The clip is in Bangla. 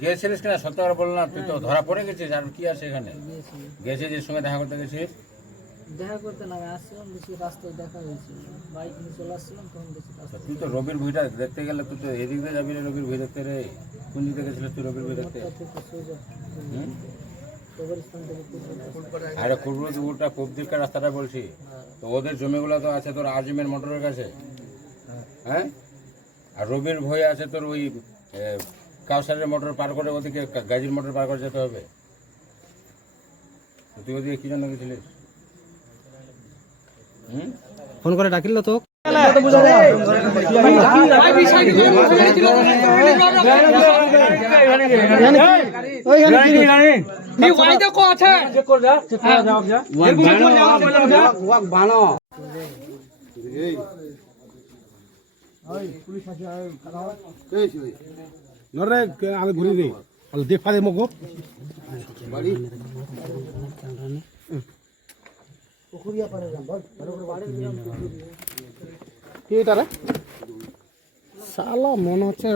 গিয়েছিলিস কিনা সত্য করে বল না, তুই তো ধরা পড়ে গেছিস। আর কি আছে এখানে? গেছিস এর সঙ্গে দেখা করতে গেছিস? দেখা করতে না, আসছিলাম বেশি রাস্তায় দেখা হয়েছিল, বাইক নিয়ে চলে আসছিলাম তখন বেশি রাস্তায়। তুই তো রবির ভুঁইটা দেখতে গেলে তুই তো এদিক দিয়ে যাবি রে রবির ভুঁই দেখতে রে। কোন দিকে গেছিলিস তুই রবির ভুঁই দেখতে? আরে কুরবুটা পূব দিককার রাস্তাটা বলছি। তো ওদের জমিগুলো তো আছে তোর আজিমের মোটরের কাছে, হ্যাঁ? আর রবির ভুঁই আছে তোর ওই কাউসারের মোটর পার করে ওদিকে গাজীর মোটর পার করে যেতে হবে। তুই ওদিকে কি জন্য গেছিলিস? ফোন করে ডাকিল তো আমি ঘুরি দিই দেখ পারে মগো সালা মনে হচ্ছে